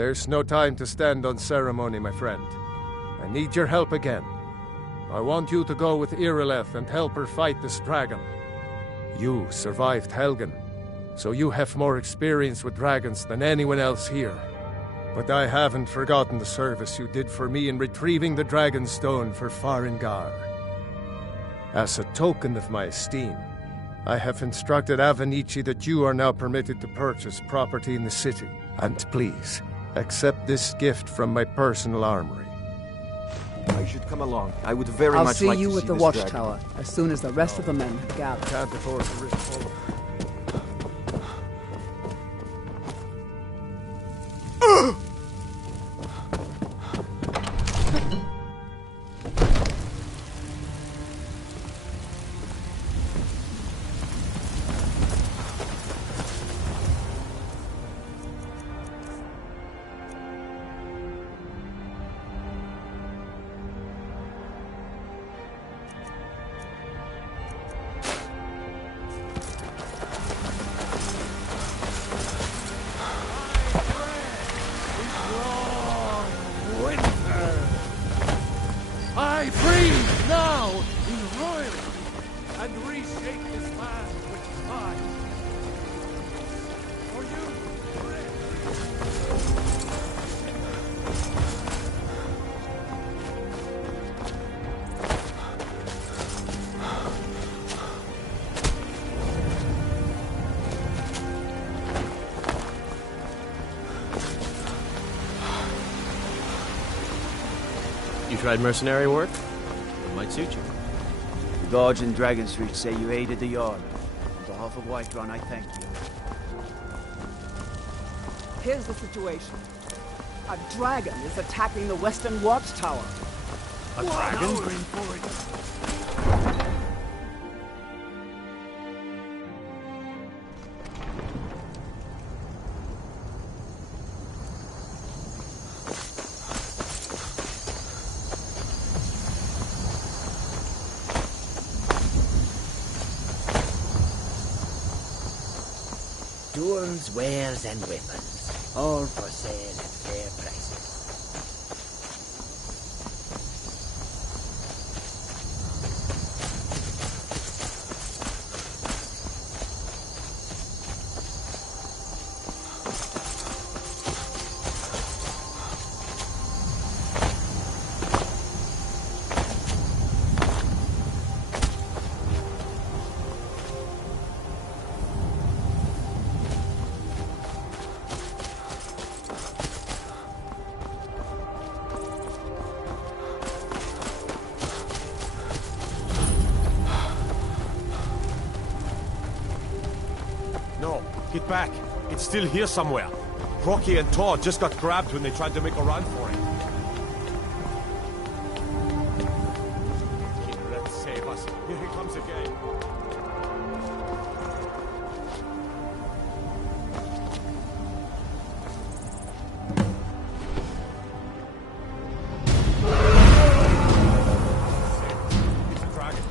There's no time to stand on ceremony, my friend. I need your help again. I want you to go with Irileth and help her fight this dragon. You survived Helgen, so you have more experience with dragons than anyone else here. But I haven't forgotten the service you did for me in retrieving the Dragon Stone for Farengar. As a token of my esteem, I have instructed Avenici that you are now permitted to purchase property in the city. And please, accept this gift from my personal armory. I should come along. I would very much like to see this I'll see you with the dragon. watchtower as soon as the rest of the men have gathered. Can't afford to risk all. I breathe now in royalty and reshape this land which is mine. For You tried mercenary work? It might suit you. The guards in Dragon Street say you aided the Yard. On behalf of Whiterun, I thank you. Here's the situation. A dragon is attacking the western watchtower. a dragon? Tools, wares, and weapons, all for sale at fair prices. No, get back. It's still here somewhere. Rocky and Todd just got grabbed when they tried to make a run for it. Let's save us. Here he comes again. It's a dragon.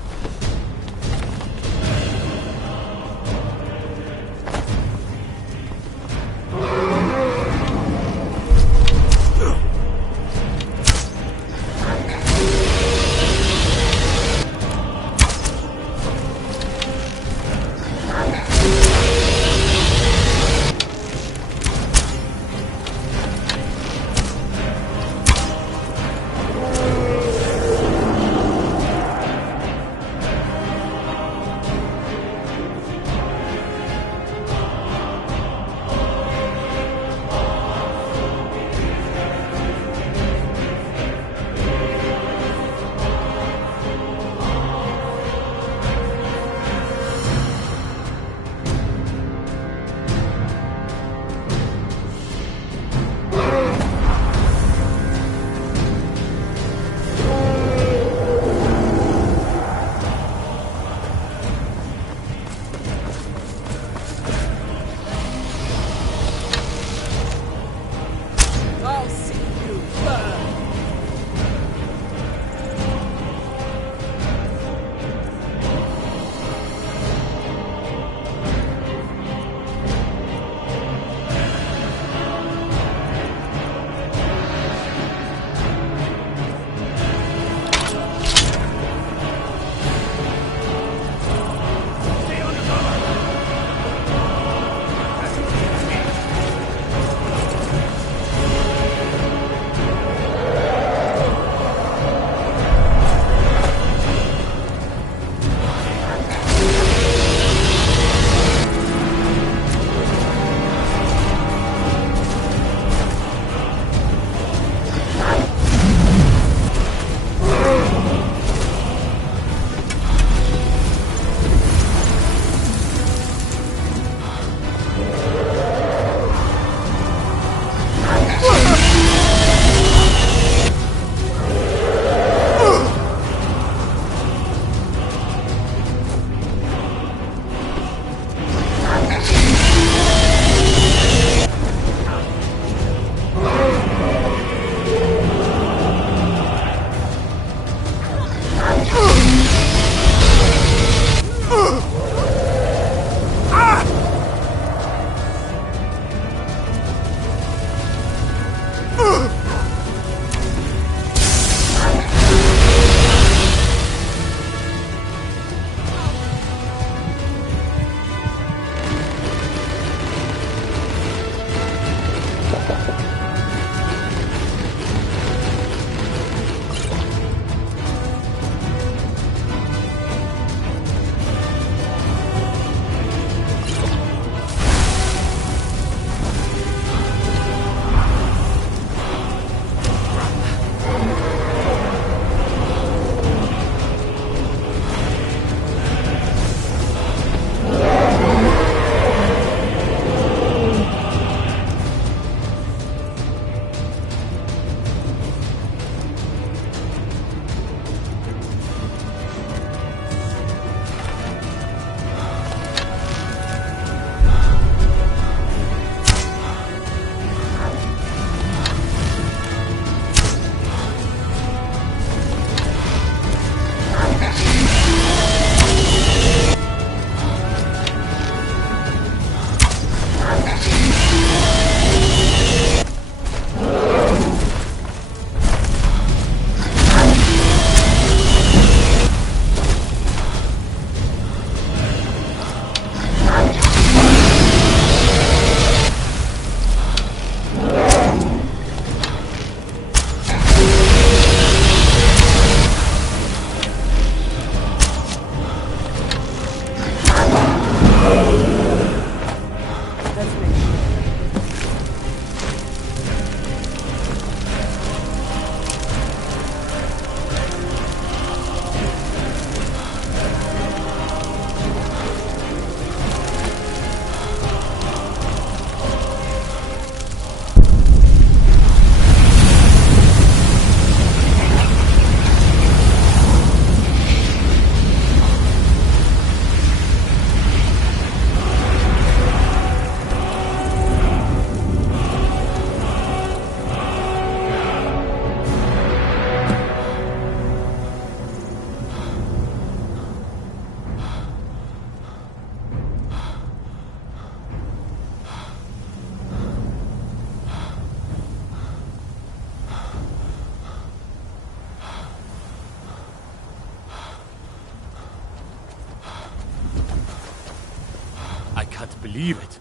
believe it.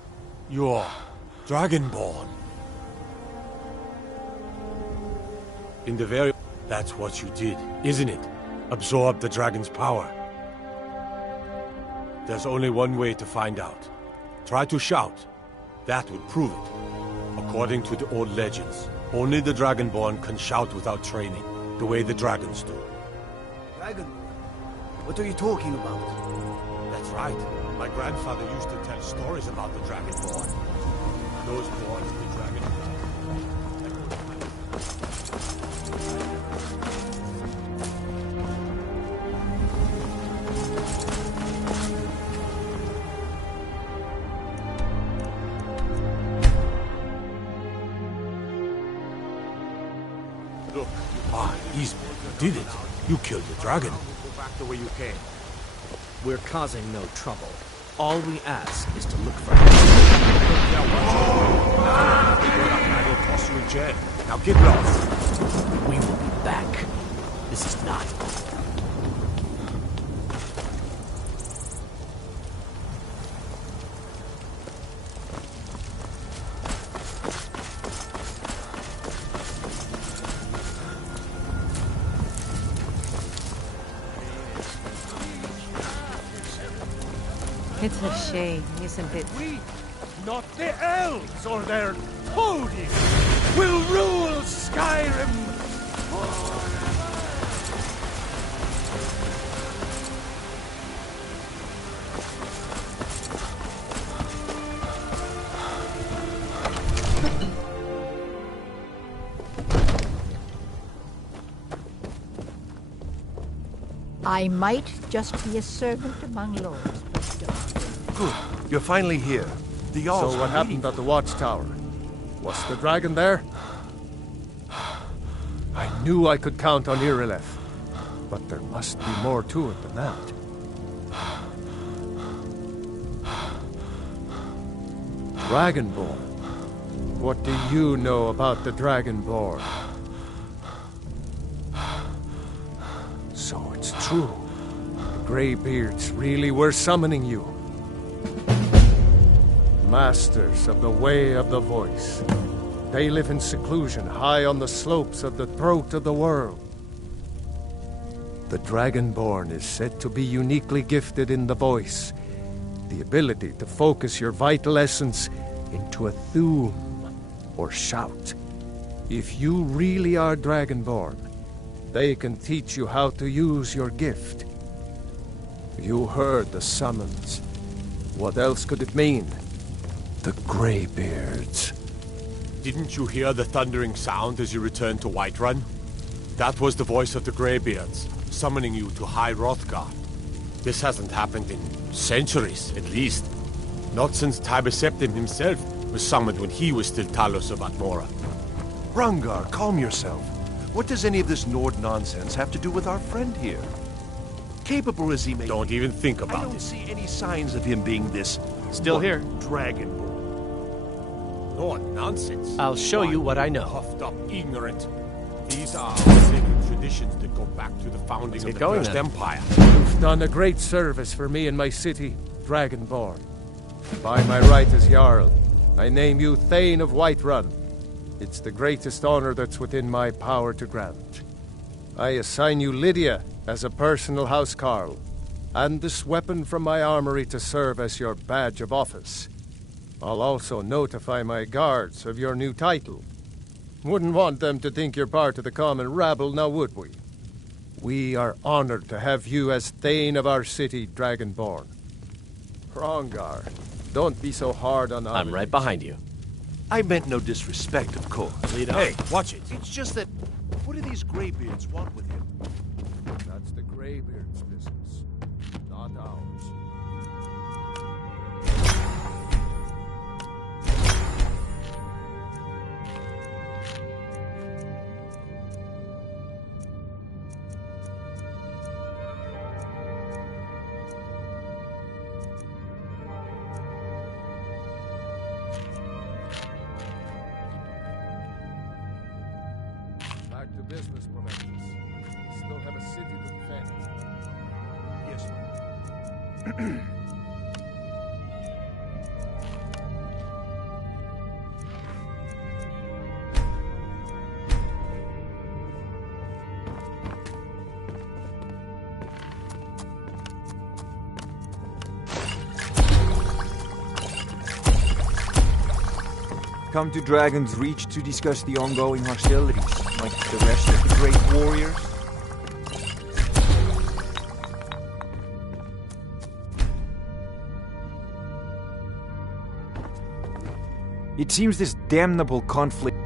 You're Dragonborn. In the very... That's what you did, isn't it? Absorb the dragon's power. There's only one way to find out. Try to shout. That would prove it. According to the old legends, only the Dragonborn can shout without training, the way the dragons do. Dragonborn? What are you talking about? That's right. My grandfather used to tell stories about the Dragonborn. Those born of the Dragonborn. Look, easy. You did it. You killed the dragon. Go back the way you came. We're causing no trouble. All we ask is to look for him. I will toss you in jail. Now get lost. We will be back. This is not... It's a shame, isn't it? We, not the elves or their toadies, will rule Skyrim forever. I might just be a servant among lords, but don't. Good. You're finally here. The Jarl's So what happened at the watchtower? Was the dragon there? I knew I could count on Irileth, but there must be more to it than that. Dragonborn? What do you know about the Dragonborn? So it's true. The Greybeards really were summoning you. Masters of the Way of the Voice. They live in seclusion high on the slopes of the throat of the world. The Dragonborn is said to be uniquely gifted in the voice, the ability to focus your vital essence into a thum, or shout. If you really are Dragonborn, they can teach you how to use your gift. You heard the summons. What else could it mean? The Greybeards. Didn't you hear the thundering sound as you returned to Whiterun? That was the voice of the Greybeards, summoning you to High Hrothgar. This hasn't happened in centuries, at least. Not since Tiber Septim himself was summoned when he was still Talos of Atmora. Rangar, calm yourself. What does any of this Nord nonsense have to do with our friend here? Capable as he may be, Don't even think I about don't it. see any signs of him being this... Still here. Dragonborn. No nonsense. I'll show you what I know. Puffed up, ignorant. These are sacred traditions that go back to the founding of the going First then. Empire. You've done a great service for me and my city, Dragonborn. By my right as Jarl, I name you Thane of Whiterun. It's the greatest honor that's within my power to grant. I assign you Lydia as a personal housecarl, and this weapon from my armory to serve as your badge of office. I'll also notify my guards of your new title. Wouldn't want them to think you're part of the common rabble, now would we? We are honored to have you as Thane of our city, Dragonborn. Hrongar, don't be so hard on I'm right behind you. I meant no disrespect, of course. Lead on. Hey, watch it. It's just that... What do these Greybeards want with him? That's the Greybeard's business, not ours. Back to business, Prometheus. We still have a city to defend. Yes, come to Dragon's Reach to discuss the ongoing hostilities, like the rest of the great warriors? It seems this damnable conflict...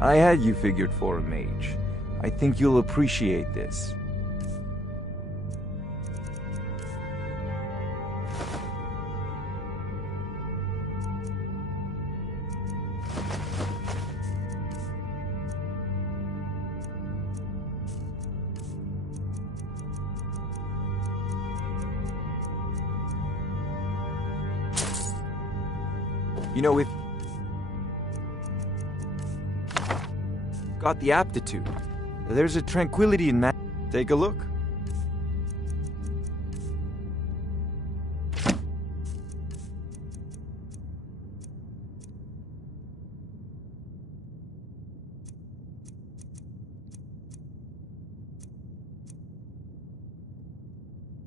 I had you figured for a mage. I think you'll appreciate this. You know, if... got the aptitude. There's a tranquility in that. Take a look.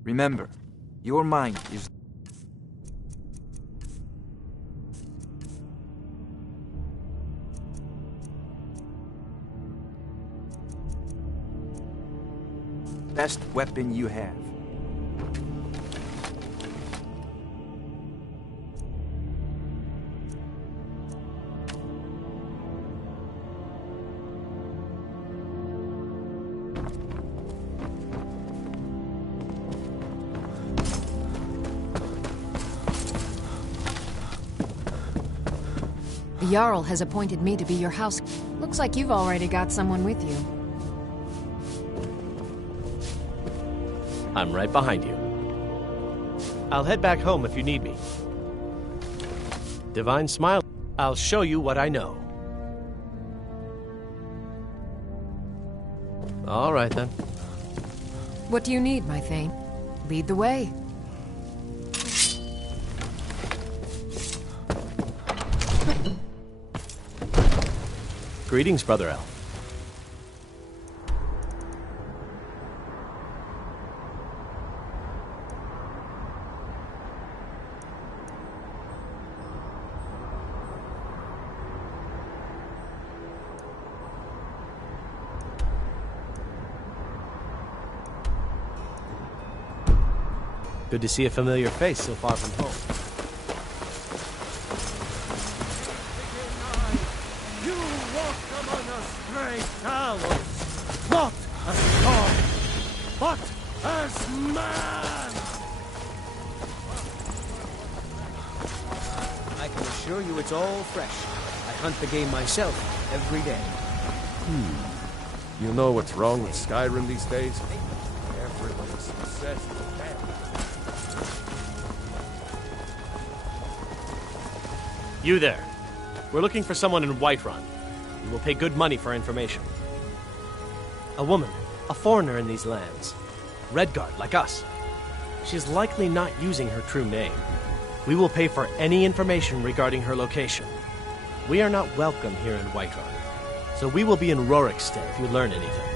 Remember, your mind is... best weapon you have. The Jarl has appointed me to be your house. Looks like you've already got someone with you. I'm right behind you. I'll head back home if you need me. Divine Smile. I'll show you what I know. All right, then. What do you need, my Thane? Lead the way. Greetings, Brother Elf. Good to see a familiar face so far from home. You walk among us, stray cowards, not as God, but as man! I can assure you it's all fresh. I hunt the game myself every day. You know what's wrong with Skyrim these days? Everyone's obsessed with that. You there. We're looking for someone in Whiterun. We will pay good money for information. A woman, a foreigner in these lands. Redguard, like us. She's likely not using her true name. We will pay for any information regarding her location. We are not welcome here in Whiterun, so we will be in Rorikstead if you learn anything.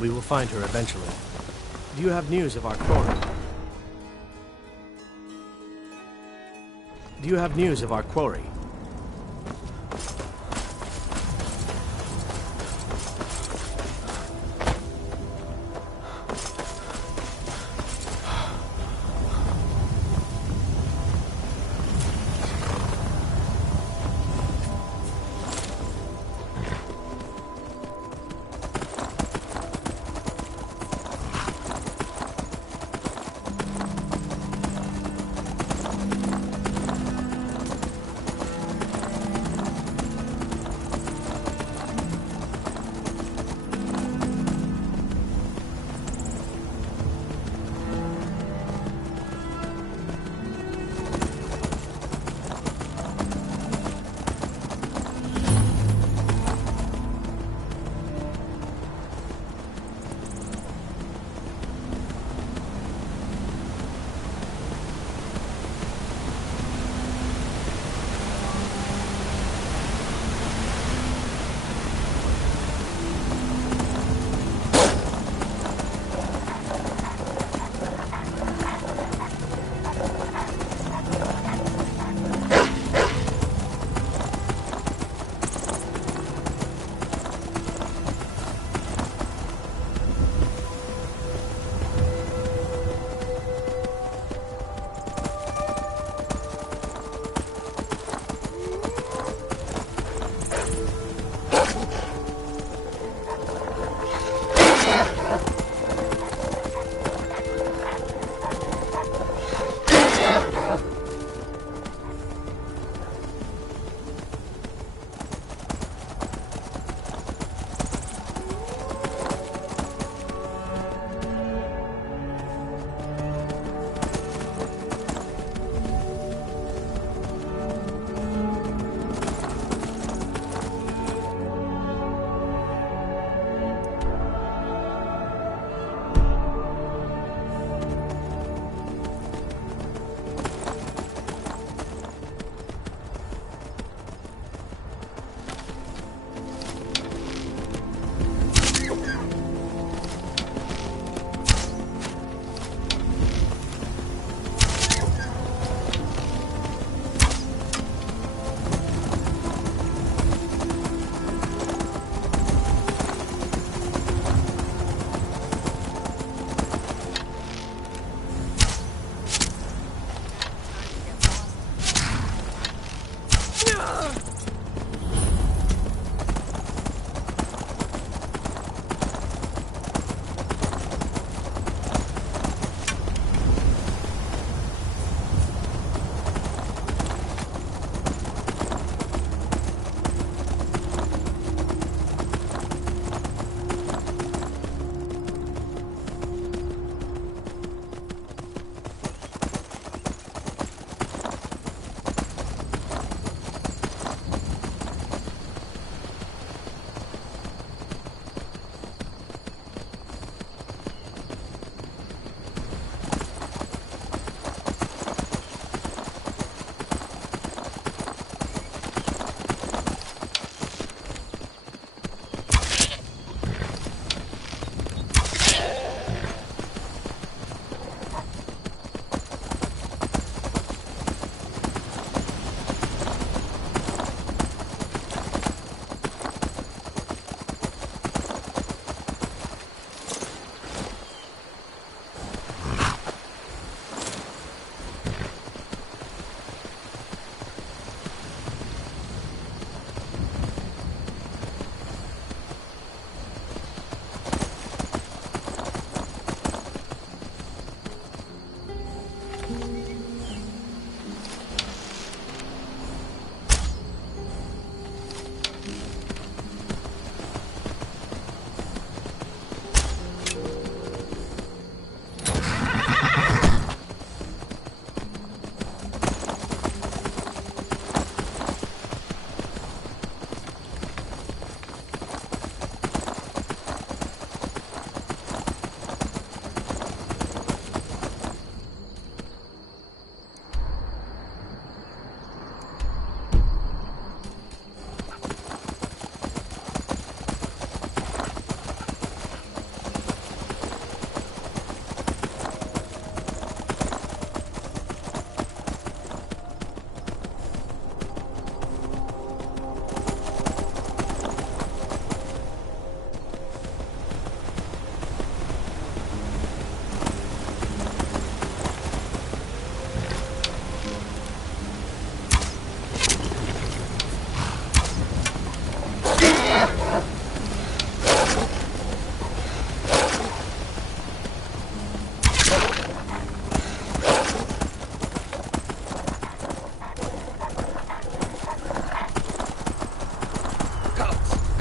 We will find her eventually. Do you have news of our quarry? Do you have news of our quarry?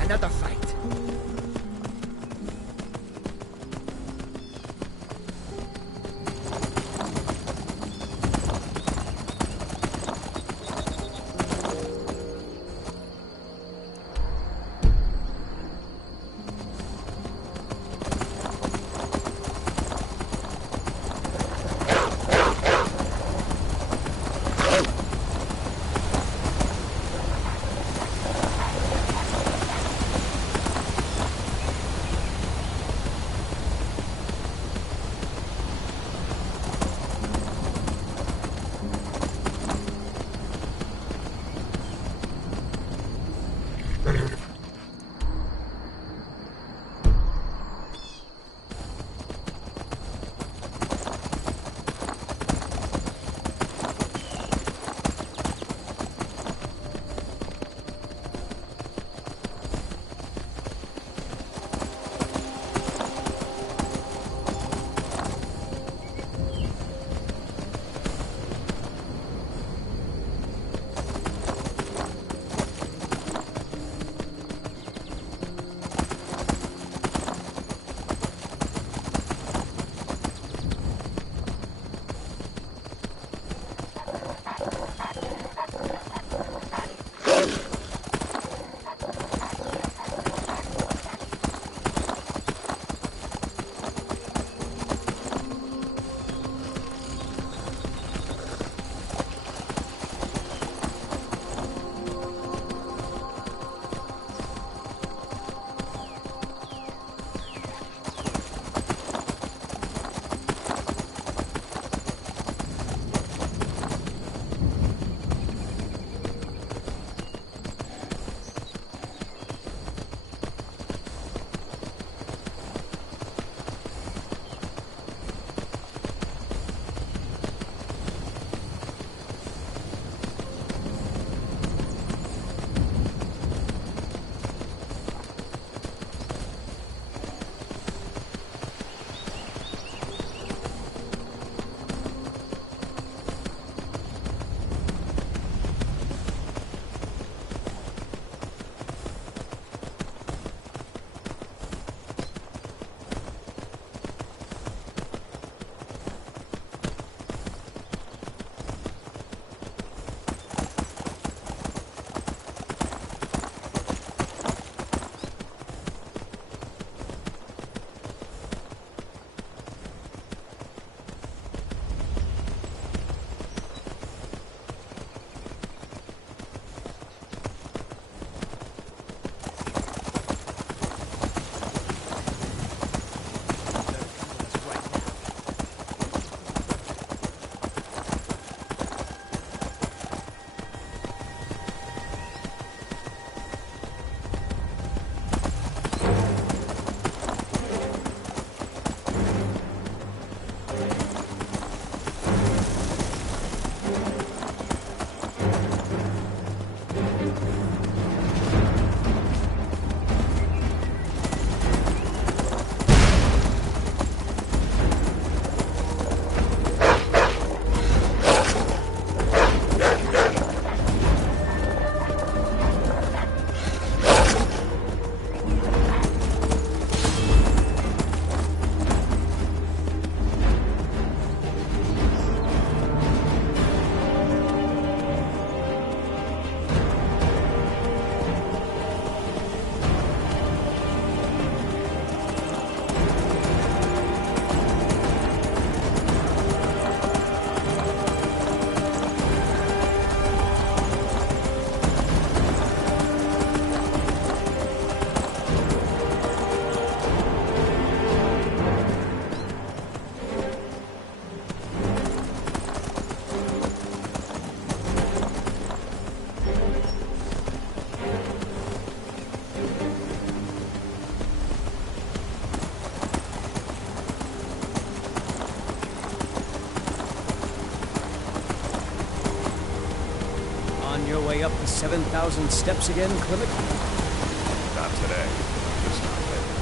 another fight. Your way up the 7,000 steps again, Clement? Not today. Just not later.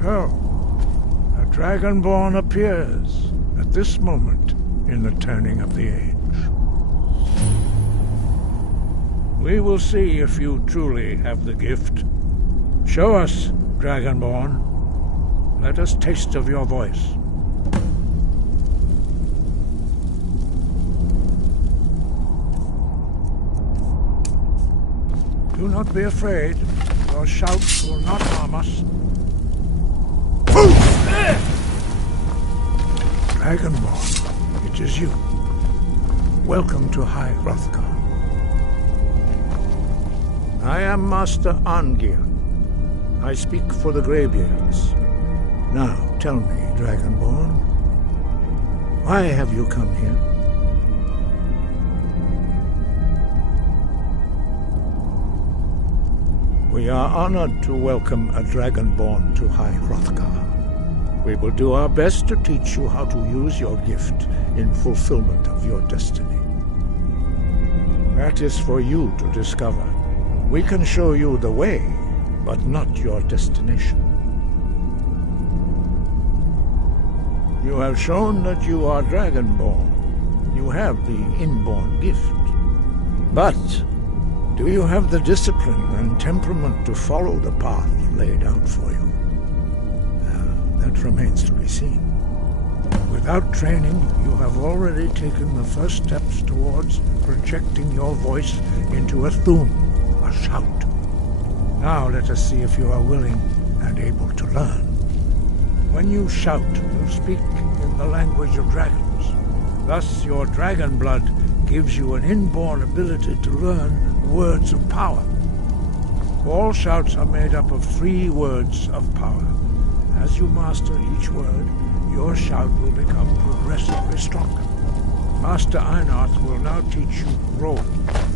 So, a Dragonborn appears at this moment in the turning of the age. We will see if you truly have the gift. Show us, Dragonborn. Let us taste of your voice. Do not be afraid. Your shouts will not harm us. Dragonborn, it is you. Welcome to High Hrothgar. I am Master Arngeir. I speak for the Greybeards. Now, tell me, Dragonborn, why have you come here? We are honored to welcome a Dragonborn to High Hrothgar. We will do our best to teach you how to use your gift in fulfillment of your destiny. That is for you to discover. We can show you the way, but not your destination. You have shown that you are Dragonborn. You have the inborn gift. But do you have the discipline and temperament to follow the path laid out for you? That remains to be seen. Without training, you have already taken the first steps towards projecting your voice into a thum, a shout. Now let us see if you are willing and able to learn. When you shout, you speak in the language of dragons. Thus, your dragon blood gives you an inborn ability to learn words of power. All shouts are made up of 3 words of power. As you master each word, your shout will become progressively stronger. Master Einarth will now teach you Ro,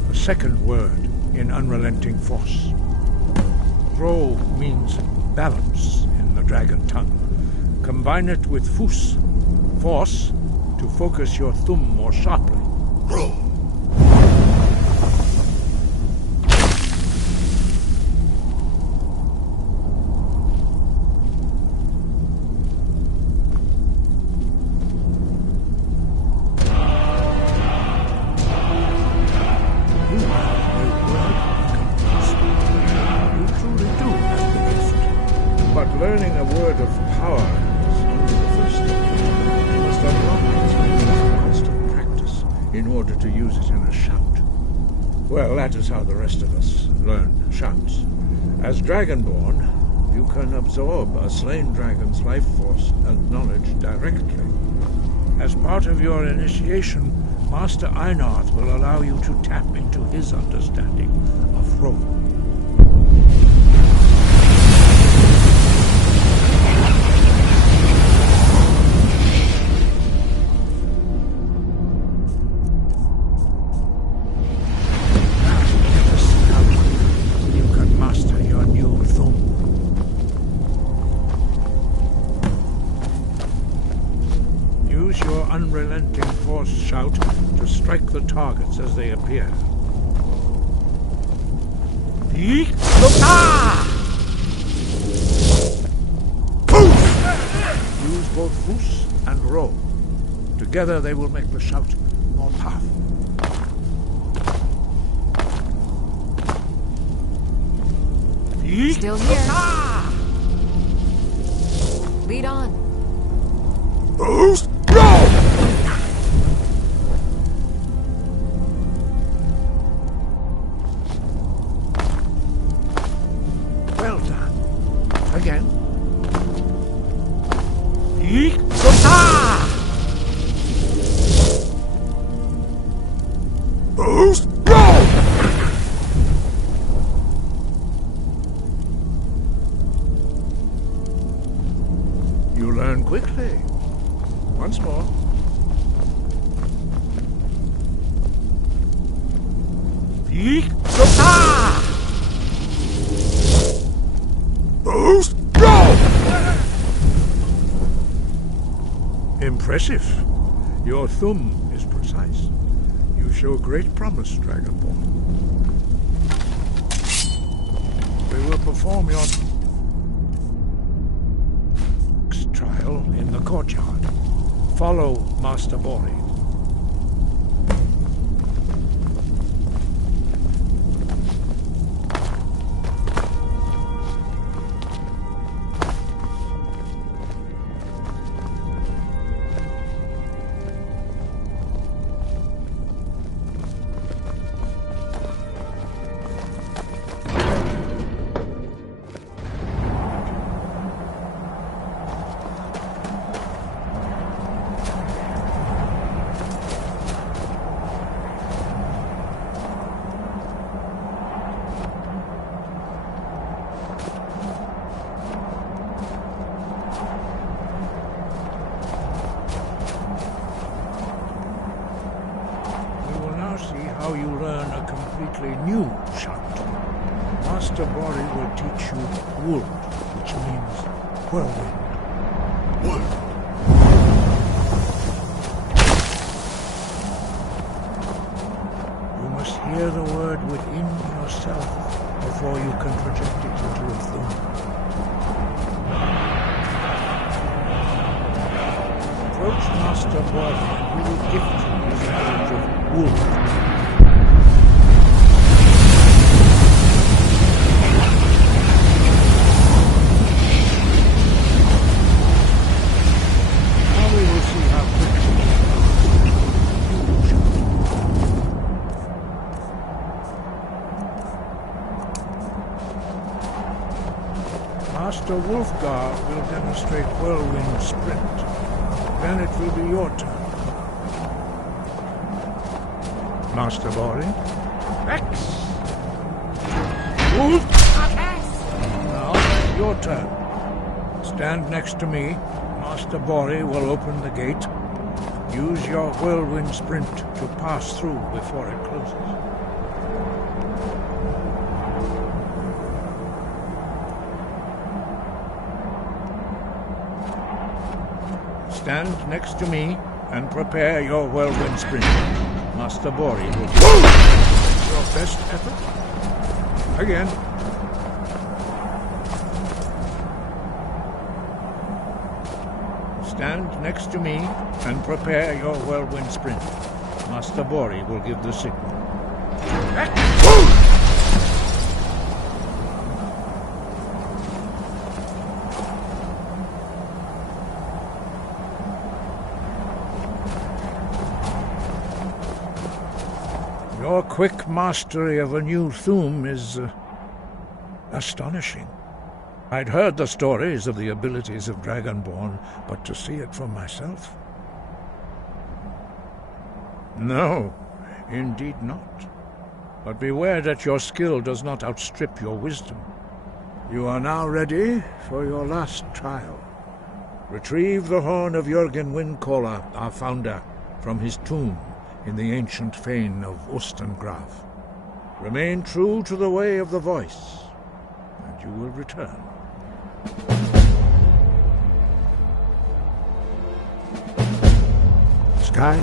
the second word in Unrelenting Force. Ro means balance in the dragon tongue. Combine it with Fus, force, to focus your thumb more sharply. Ro. Learning a word of power is only the first step. You must unlock it with constant practice in order to use it in a shout. Well, that is how the rest of us learn shouts. As Dragonborn, you can absorb a slain dragon's life force and knowledge directly. As part of your initiation, Master Einarth will allow you to tap into his understanding of Ro. Unrelenting force shout to strike the targets as they appear. Use both Fus and Ro. Together they will make the shout more powerful. Still here. Lead on. Boost! Go! Well done. Again. Boost! Go! You learn quickly. Once more. Boost! Go! Impressive. Your thumb is precise. You show great promise, Dragonborn. We will perform your... courtyard. Follow Master Bori. How you learn a completely new shout. Master Bori will teach you Wold, which means whirlwind. Wold. You must hear the word within yourself before you can project it into a thing. Approach Master Bori and he will gift you his knowledge of Wold. Master Wolfgar will demonstrate Whirlwind Sprint. Then it will be your turn. Master Bori? X! Wolf! Now, your turn. Stand next to me. Master Bori will open the gate. Use your Whirlwind Sprint to pass through before it closes. Stand next to me and prepare your Whirlwind Sprint. Master Bori will give your best effort. Again. Stand next to me and prepare your Whirlwind Sprint. Master Bori will give the signal. Your quick mastery of a new Thuum is astonishing. I'd heard the stories of the abilities of Dragonborn, but to see it for myself? No, indeed not. But beware that your skill does not outstrip your wisdom. You are now ready for your last trial. Retrieve the horn of Jürgen Windcaller, our founder, from his tomb in the ancient fane of Ostengraf. Remain true to the way of the voice, and you will return. Sky.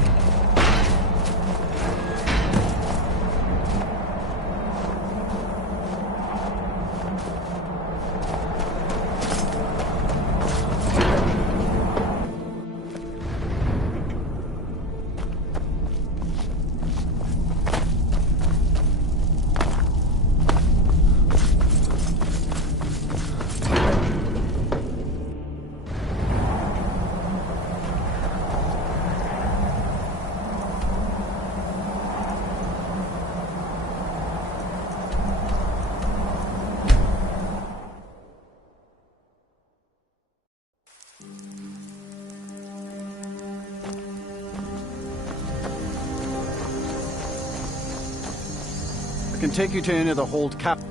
I can take you to any of the hold capitals.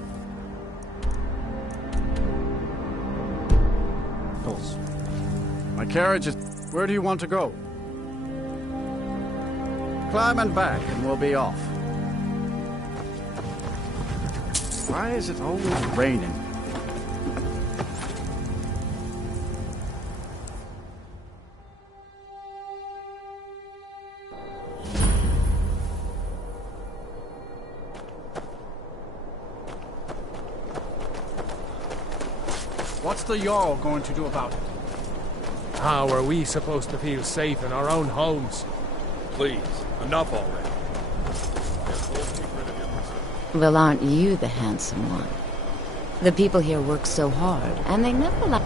My carriage is... Where do you want to go? Climb and back and we'll be off. Why is it always raining? What's the Jarl going to do about it? How are we supposed to feel safe in our own homes? Please, enough already. Well, aren't you the handsome one? The people here work so hard, and they never like...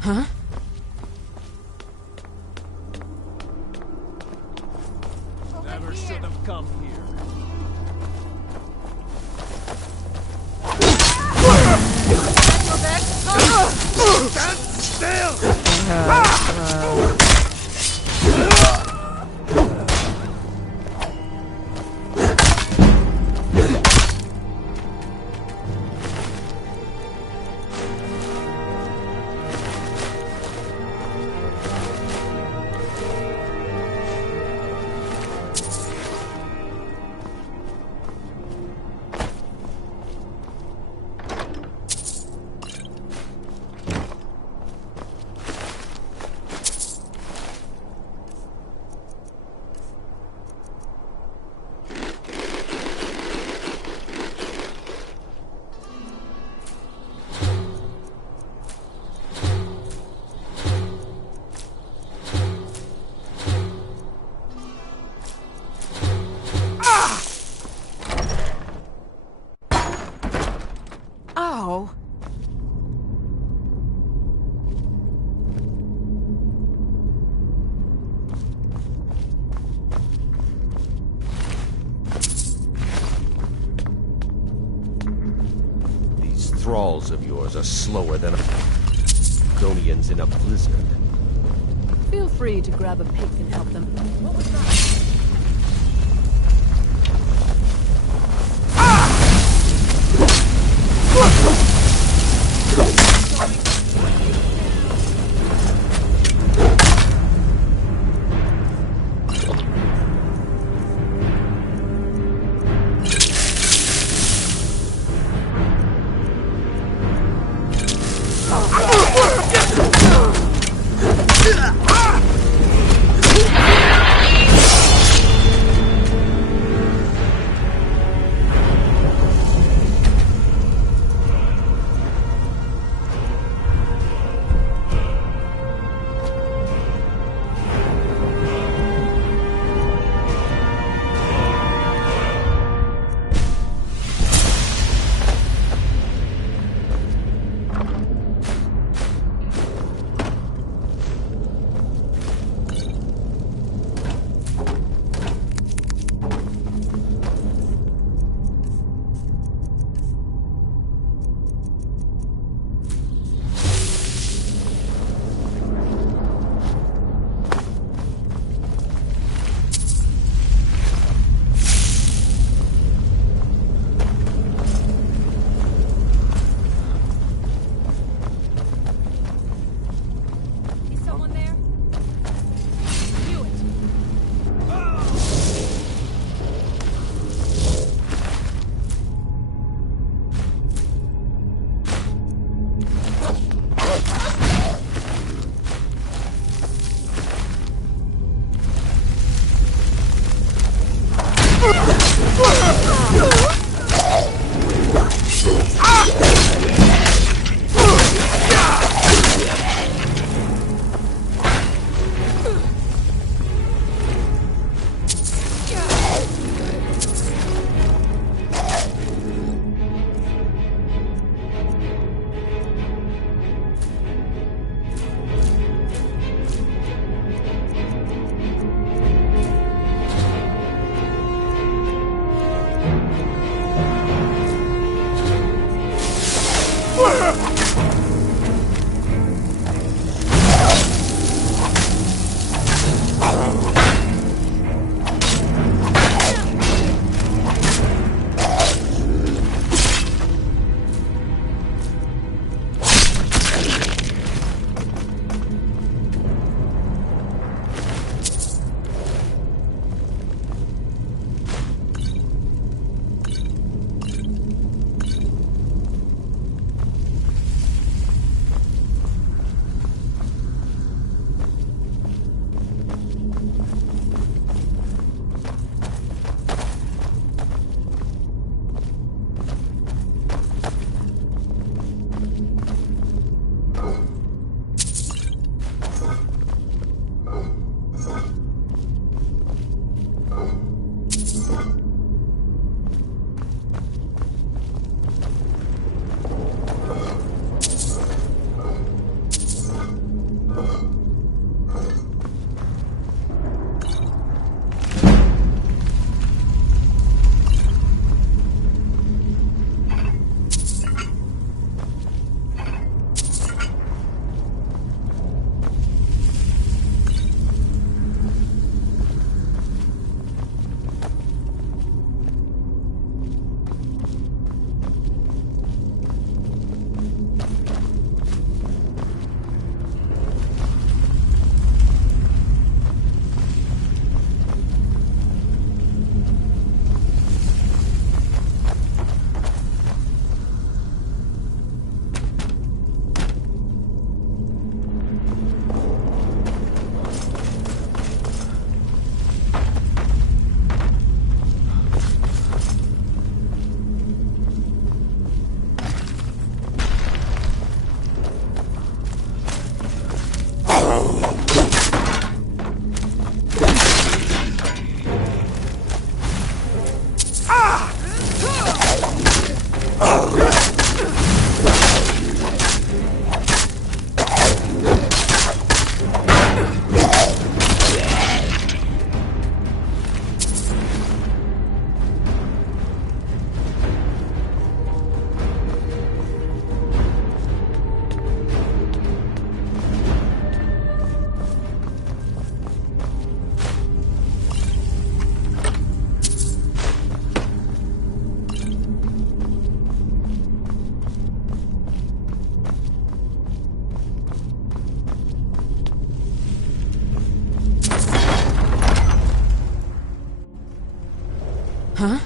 Huh? Never should have come here. Stand still! Ow! These thralls of yours are slower than Donians in a blizzard. Feel free to grab a pick and help them. What was that? Huh?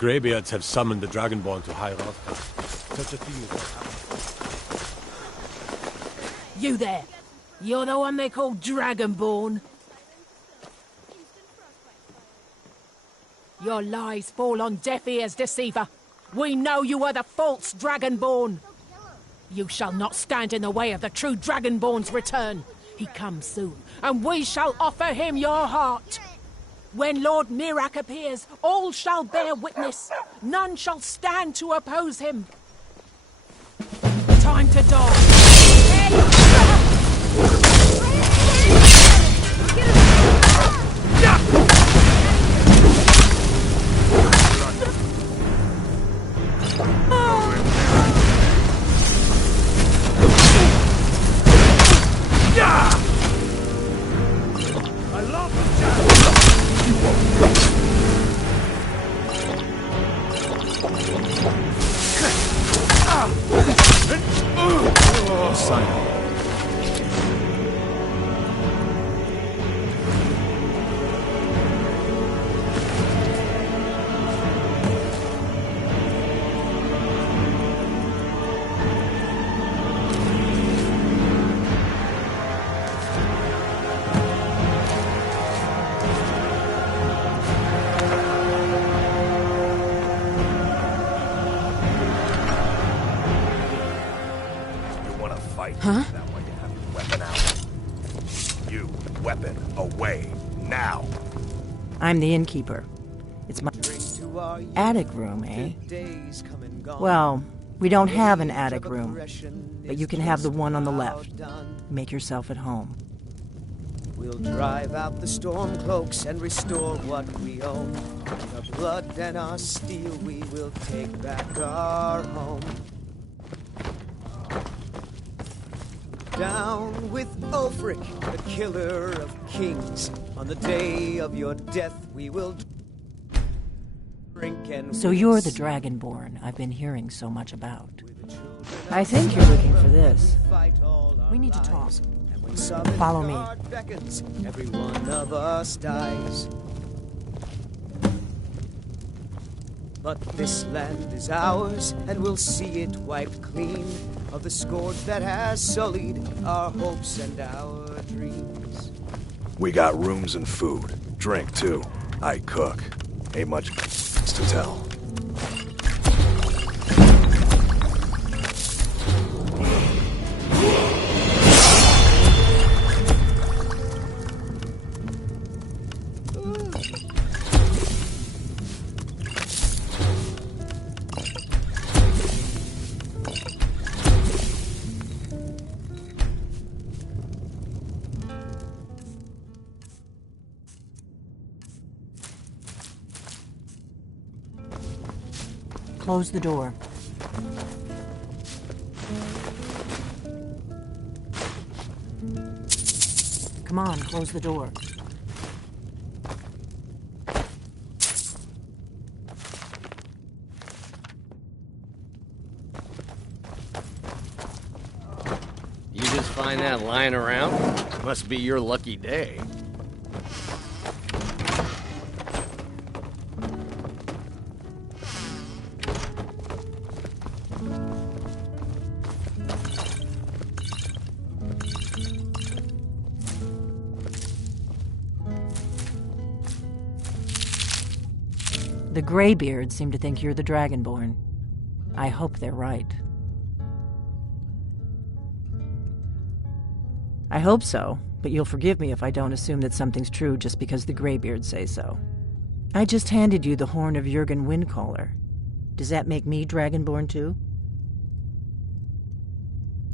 Greybeards have summoned the Dragonborn to High Rothgar. Such a thing is what happened. You there! You're the one they call Dragonborn. Your lies fall on deaf ears, deceiver. We know you are the false Dragonborn. You shall not stand in the way of the true Dragonborn's return. He comes soon, and we shall offer him your heart. When Lord Mirak appears, all shall bear witness. None shall stand to oppose him. Time to die. I love the challenge. Simon. Huh? That way you have your weapon out. You, weapon, away, now. I'm the innkeeper. It's my attic room, eh? Well, we don't have an attic room, but you can have the one on the left. Make yourself at home. We'll drive out the storm cloaks and restore what we own. Our blood and our steel, we will take back our home. Down with Ulfric, the killer of kings. On the day of your death, we will drink and So you're the Dragonborn I've been hearing so much about. I think you're looking for this. We need to talk. Follow me. Beckons, every one of us dies. But this land is ours, and we'll see it wiped clean of the scourge that has sullied our hopes and our dreams. We got rooms and food. Drink, too. I cook. Ain't much to tell. Close the door. Come on, close the door. You just find that lying around? Must be your lucky day. The Greybeards seem to think you're the Dragonborn. I hope they're right. I hope so, but you'll forgive me if I don't assume that something's true just because the Greybeards say so. I just handed you the horn of Jurgen Windcaller. Does that make me Dragonborn too?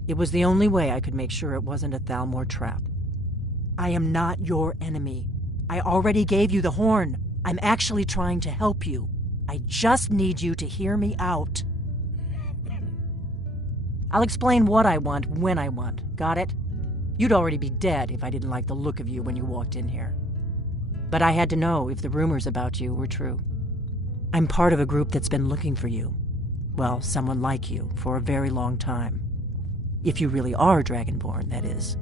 It was the only way I could make sure it wasn't a Thalmor trap. I am not your enemy. I already gave you the horn. I'm actually trying to help you. I just need you to hear me out. I'll explain what I want when I want. Got it? You'd already be dead if I didn't like the look of you when you walked in here. But I had to know if the rumors about you were true. I'm part of a group that's been looking for you. Well, someone like you, for a very long time. If you really are Dragonborn, that is.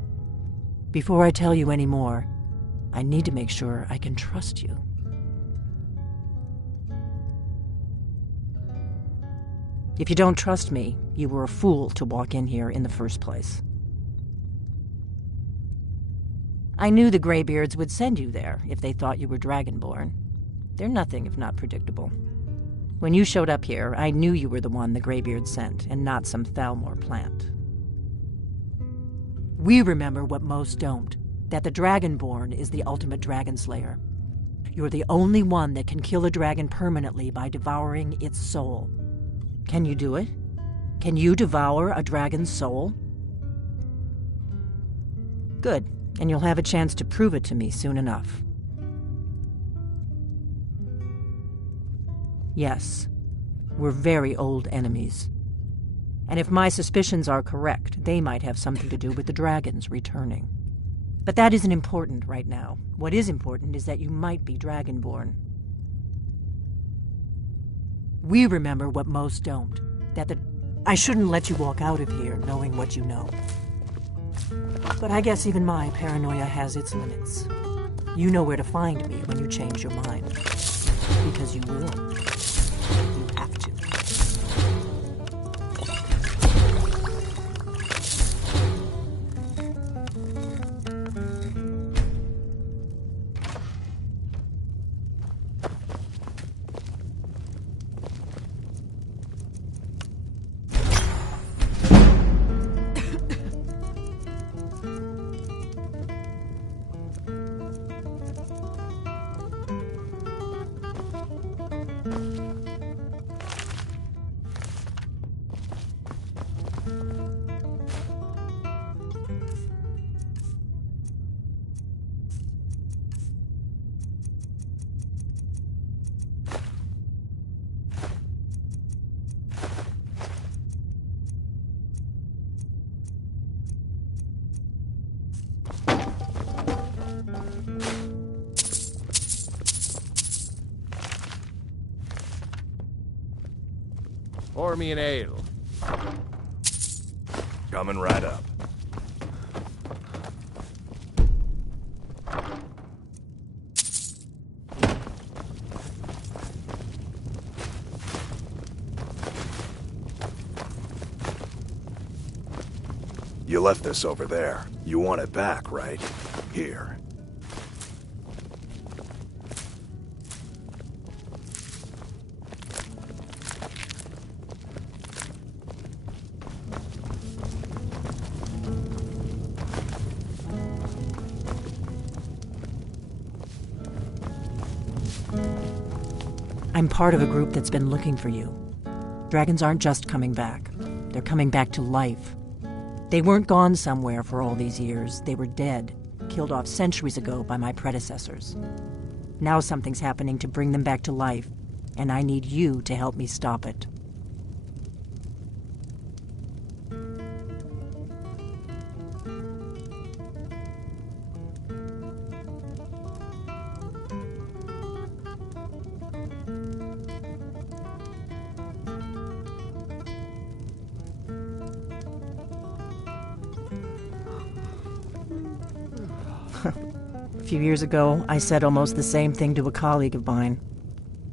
Before I tell you any more, I need to make sure I can trust you. If you don't trust me, you were a fool to walk in here in the first place. I knew the Greybeards would send you there if they thought you were Dragonborn. They're nothing if not predictable. When you showed up here, I knew you were the one the Greybeards sent, and not some Thalmor plant. We remember what most don't, that the Dragonborn is the ultimate dragon slayer. You're the only one that can kill a dragon permanently by devouring its soul. Can you do it? Can you devour a dragon's soul? Good, and you'll have a chance to prove it to me soon enough. Yes, we're very old enemies. And if my suspicions are correct, they might have something to do with the dragons returning. But that isn't important right now. What is important is that you might be Dragonborn. We remember what most don't, that the... I shouldn't let you walk out of here knowing what you know. But I guess even my paranoia has its limits. You know where to find me when you change your mind. Because you will. You have to. Pour me an ale. Coming right up. You left this over there. You want it back, right? Here. I'm part of a group that's been looking for you. Dragons aren't just coming back. They're coming back to life. They weren't gone somewhere for all these years. They were dead, killed off centuries ago by my predecessors. Now something's happening to bring them back to life, and I need you to help me stop it. A few years ago, I said almost the same thing to a colleague of mine.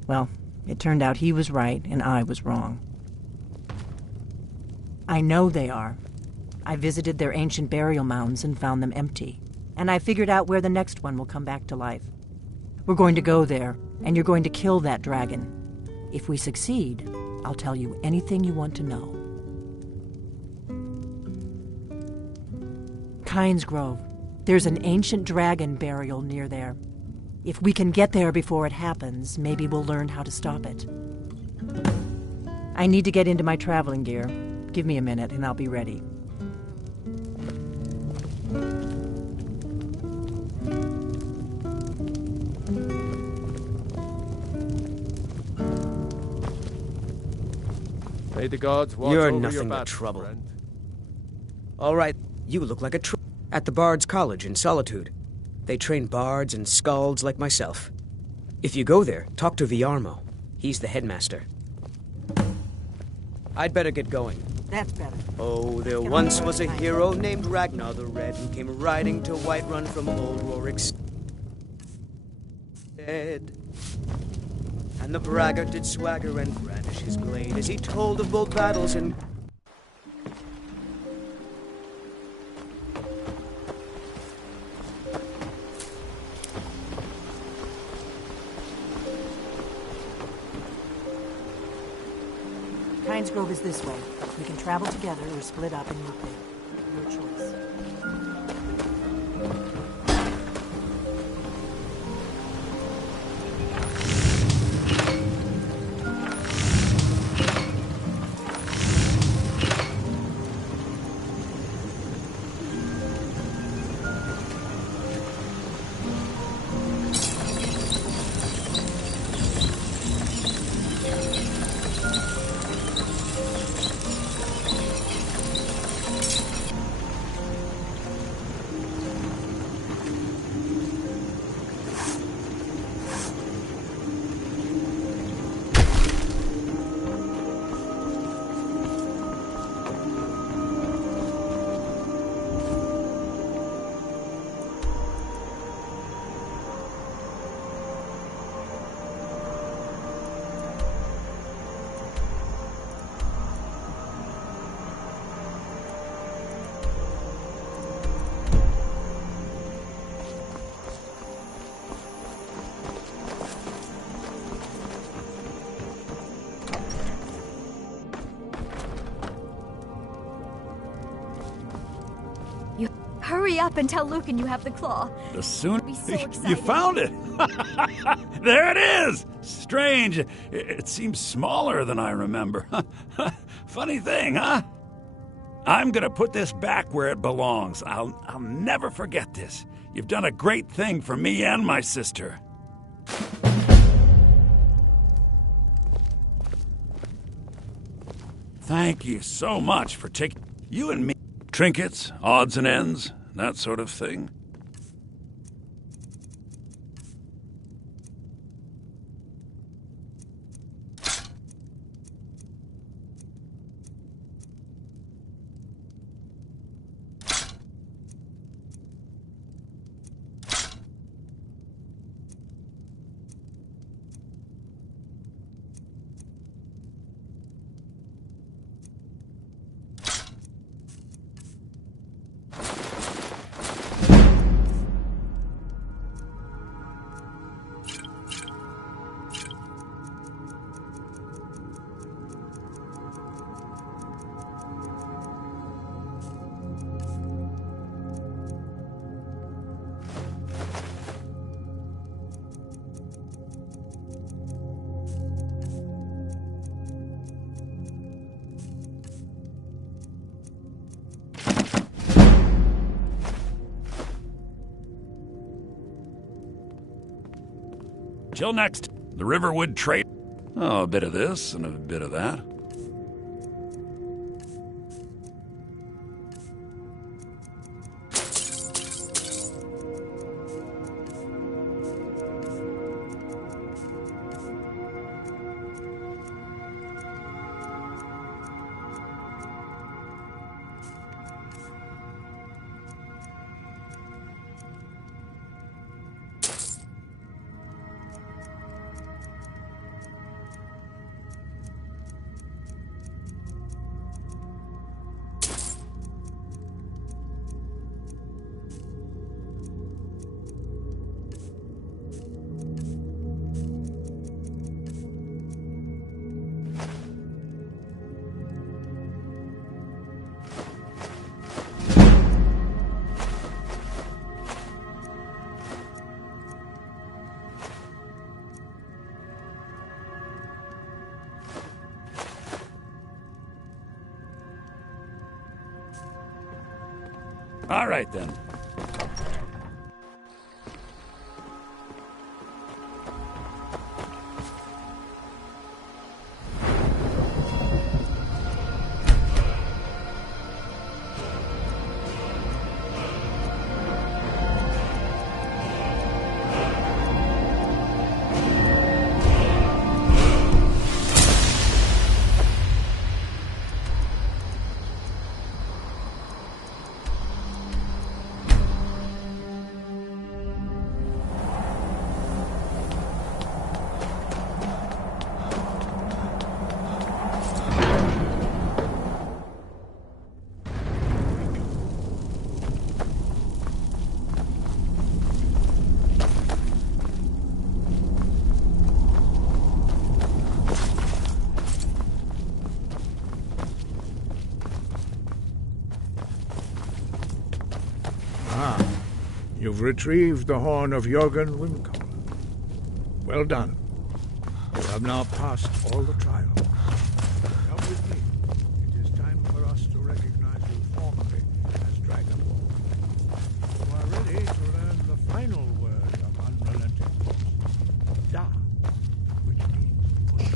Well, it turned out he was right and I was wrong. I know they are. I visited their ancient burial mounds and found them empty. And I figured out where the next one will come back to life. We're going to go there, and you're going to kill that dragon. If we succeed, I'll tell you anything you want to know. Kynes Grove. There's an ancient dragon burial near there. If we can get there before it happens, maybe we'll learn how to stop it. I need to get into my traveling gear. Give me a minute and I'll be ready. May the gods watch You're over nothing your but battle, trouble. friend. All right, you look like a at the Bard's College in Solitude. They train bards and skalds like myself. If you go there, talk to Viarmo. He's the headmaster. I'd better get going. That's better. Oh, there once was a hero named Ragnar the Red who came riding to Whiterun from old Rorik's dead. And the braggart did swagger and brandish his blade as he told of bold battles and... Kynes Grove is this way. We can travel together or split up and meet there. Your choice. Hurry up and tell Lucan you have the claw. The sooner I'll be so excited. you found it. There it is. Strange. It seems smaller than I remember. Funny thing, huh? I'm gonna put this back where it belongs. I'll never forget this. You've done a great thing for me and my sister. Thank you so much for taking you and me. Trinkets, odds and ends, that sort of thing. Till next, the Riverwood Trade. Oh, a bit of this and a bit of that. All right, then. You've retrieved the horn of Jürgen Wimkel. Well done. You have now passed all the trials. Come with me. It is time for us to recognize you formally as Dragonborn. You are ready to learn the final word of unrelenting force. Da, which means push.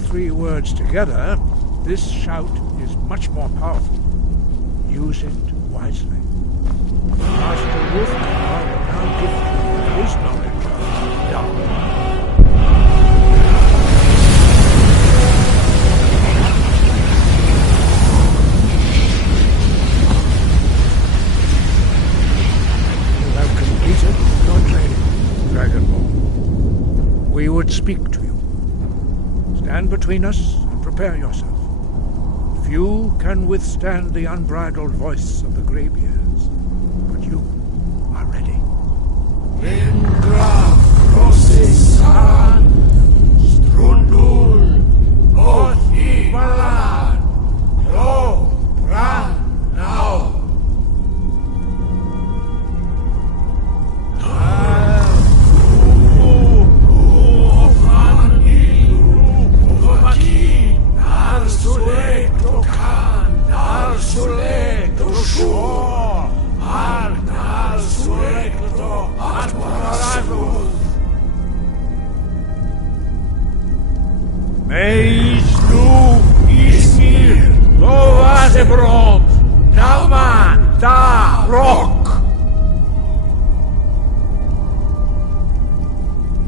Three words together, this shout is much more powerful. Use it wisely. Master Wolfgar will now gift you his knowledge of dark. You have completed your training, Dragonborn. We would speak to you. Stand between us and prepare yourself. Few can withstand the unbridled voice of the Greybeards, but you are ready. Ingra Rosisan Strundul Othi Balan Lo Bran Now. Meisnu Ismir Lovazebrom Daman Da Rock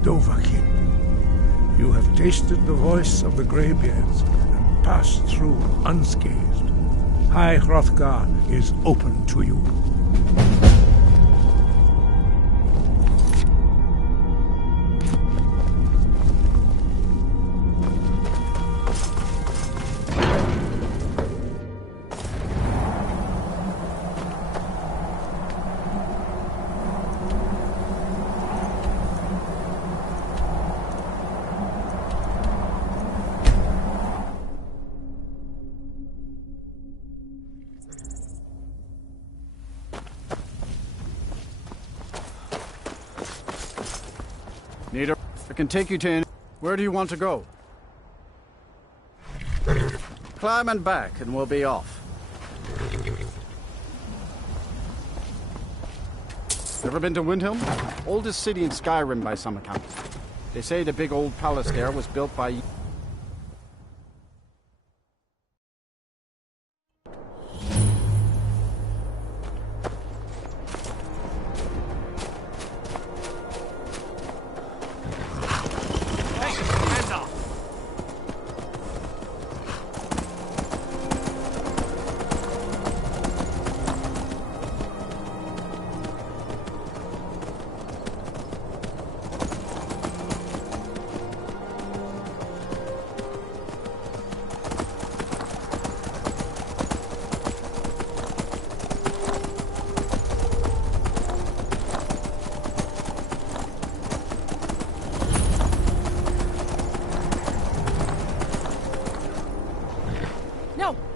Dovahkiin, you have tasted the voice of the Greybeards and passed through unscathed. High Hrothgar is open to you. Need I can take you to where do you want to go? Climb and back and we'll be off. Ever been to Windhelm? Oldest city in Skyrim by some accounts. They say the big old palace there was built by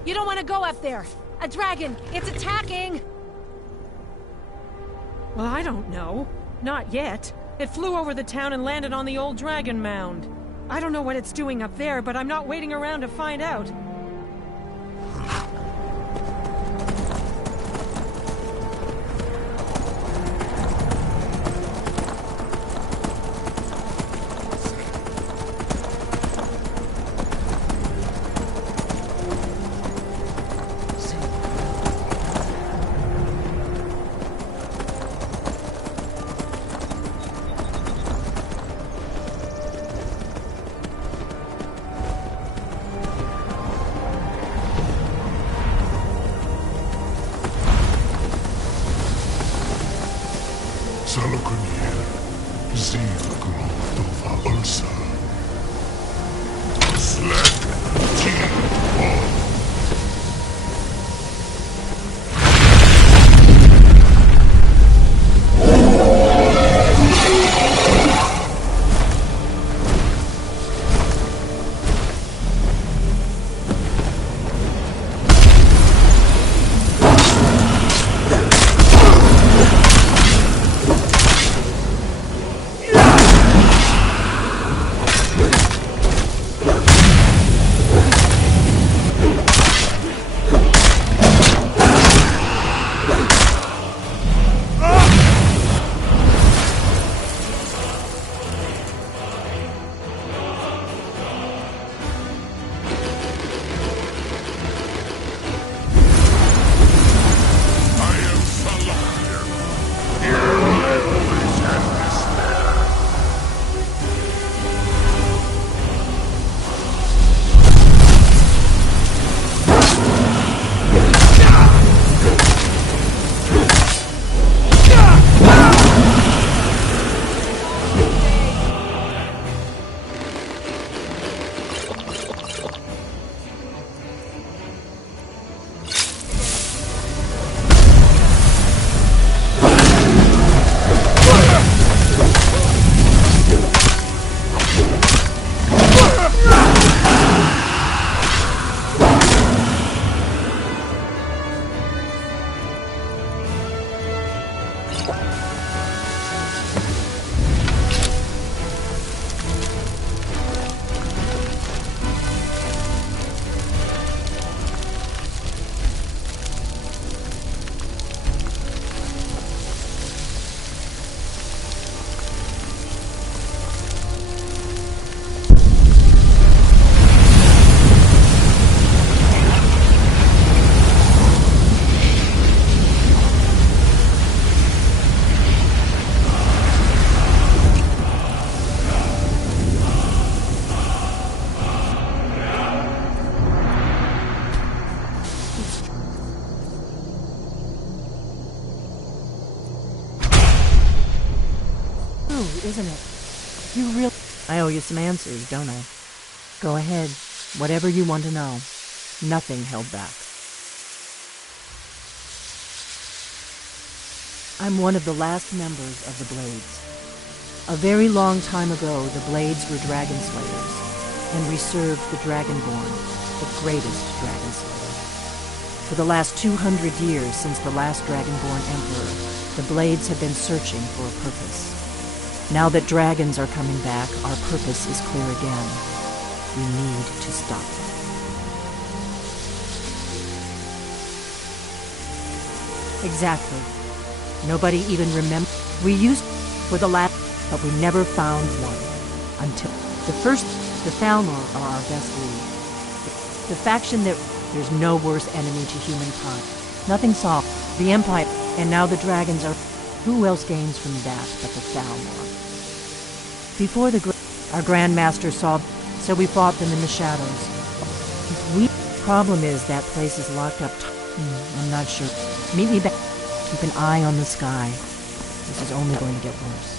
You don't want to go up there. A dragon! It's attacking! Well, I don't know. Not yet. It flew over the town and landed on the old dragon mound. I don't know what it's doing up there, but I'm not waiting around to find out. Isn't it? You really... I owe you some answers, don't I? Go ahead. Whatever you want to know. Nothing held back. I'm one of the last members of the Blades. A very long time ago, the Blades were dragon slayers, and we served the Dragonborn, the greatest dragon slayer. For the last 200 years since the last Dragonborn Emperor, the Blades have been searching for a purpose. Now that dragons are coming back, our purpose is clear again. We need to stop them. Exactly. Nobody even remembers. We used for the last, but we never found one. Until the Thalmor are our best lead. The faction that there's no worse enemy to humankind. Nothing solved. The Empire, and now the dragons are... Who else gains from that but the Thalmor? Before our Grand Master saw, so we fought them in the shadows. Problem is that place is locked up. I'm not sure. Meet me back. Keep an eye on the sky. This is only going to get worse.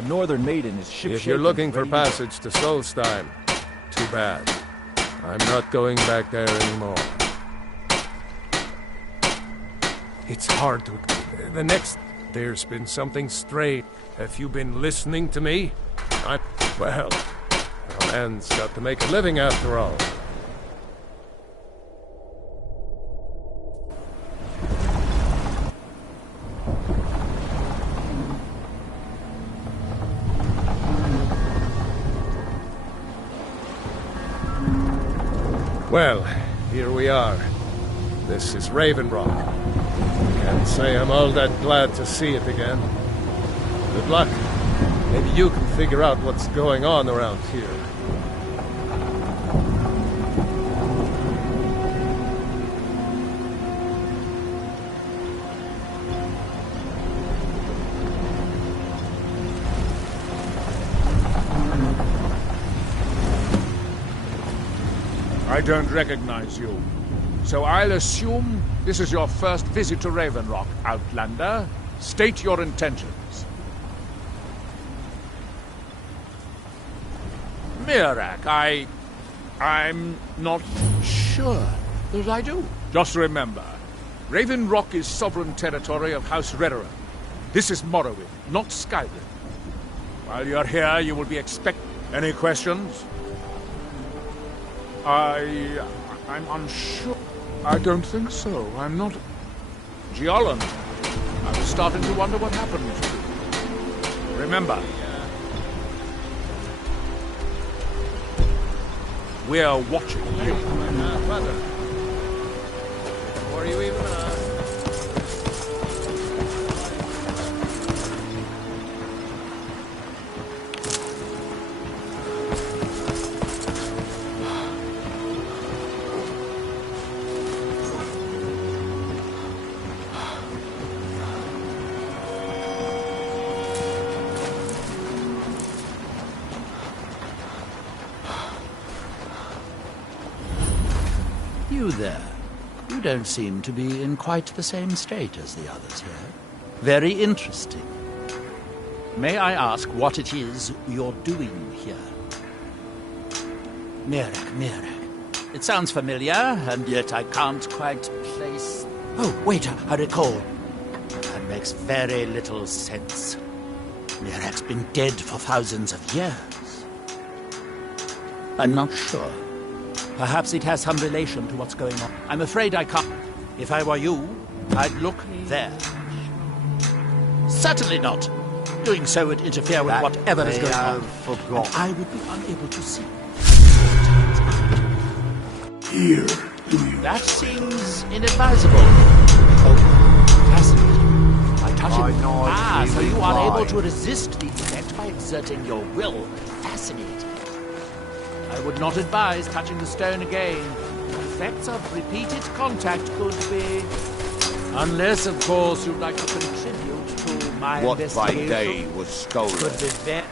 The Northern Maiden is shipshape. If you're looking for passage to Solstheim, too bad. I'm not going back there anymore. It's hard to... There's been something strange. Have you been listening to me? Well, a man's got to make a living after all. Well, here we are. This is Raven Rock. Can't say I'm all that glad to see it again. Good luck. Maybe you can figure out what's going on around here. I don't recognize you. So I'll assume this is your first visit to Raven Rock, Outlander. State your intentions. Mirak, I'm not sure that I do. Just remember, Raven Rock is sovereign territory of House Redoran. This is Morrowind, not Skyrim. While you're here, you will be expected. Any questions? I'm unsure. I don't think so. I'm not... Giolland. I was starting to wonder what happened to you. Remember, we're watching you. Before you even ask. You there. You don't seem to be in quite the same state as the others here. Very interesting. May I ask what it is you're doing here? Mirak. It sounds familiar, and yet I can't quite place... Oh, wait, I recall. That makes very little sense. Mirak's been dead for thousands of years. I'm not sure. Perhaps it has some relation to what's going on. I'm afraid I can't. If I were you, I'd look there. Certainly not. Doing so would interfere with whatever is going on. And I would be unable to see. Here, do you? That seems inadvisable. Oh, fascinating. By touching... so you are able to resist the effect by exerting your will. Fascinating. I would not advise touching the stone again. Effects of repeated contact could be... Unless, of course, you'd like to contribute to my investigation. What by day was stolen? Could be very...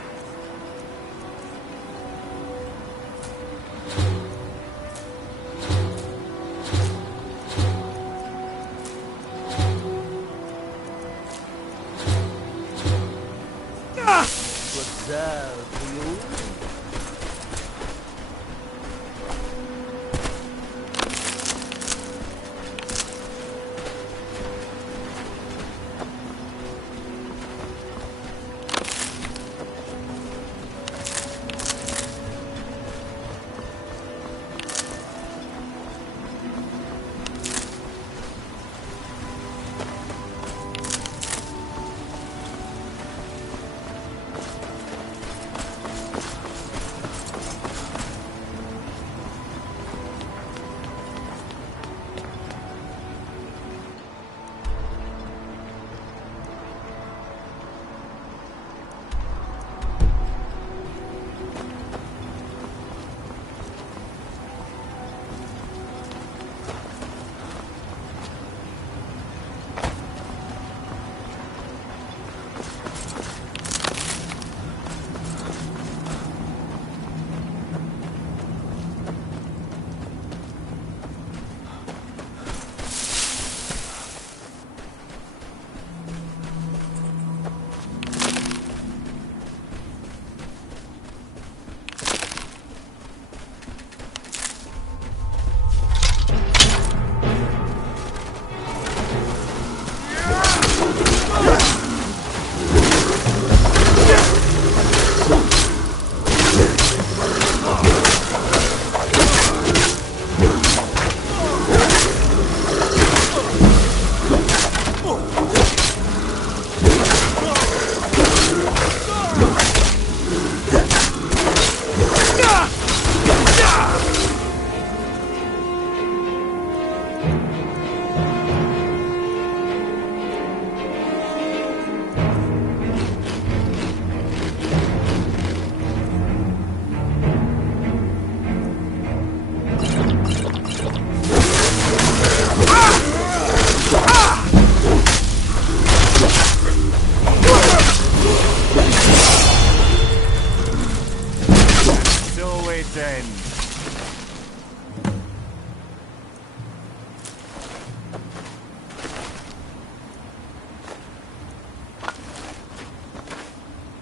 end.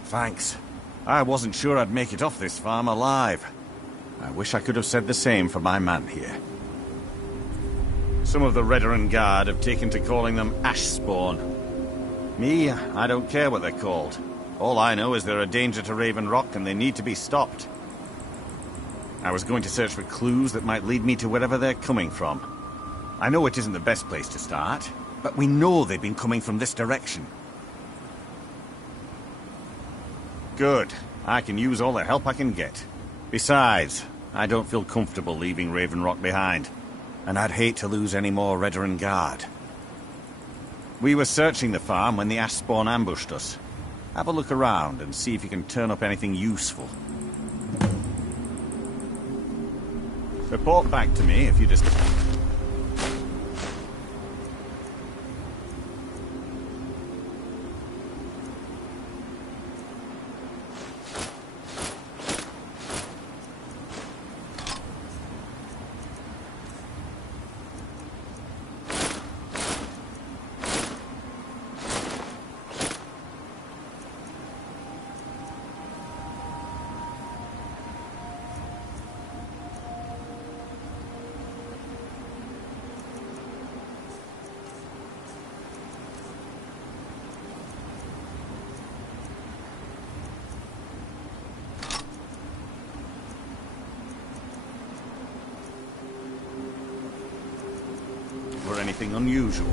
Thanks. I wasn't sure I'd make it off this farm alive. I wish I could have said the same for my man here. Some of the Redoran Guard have taken to calling them ash spawn. Me, I don't care what they're called. All I know is they're a danger to Raven Rock and they need to be stopped. I was going to search for clues that might lead me to wherever they're coming from. I know it isn't the best place to start, but we know they've been coming from this direction. Good. I can use all the help I can get. Besides, I don't feel comfortable leaving Raven Rock behind, and I'd hate to lose any more Redoran Guard. We were searching the farm when the ash spawn ambushed us. Have a look around and see if you can turn up anything useful. Report back to me if you just... Or anything unusual.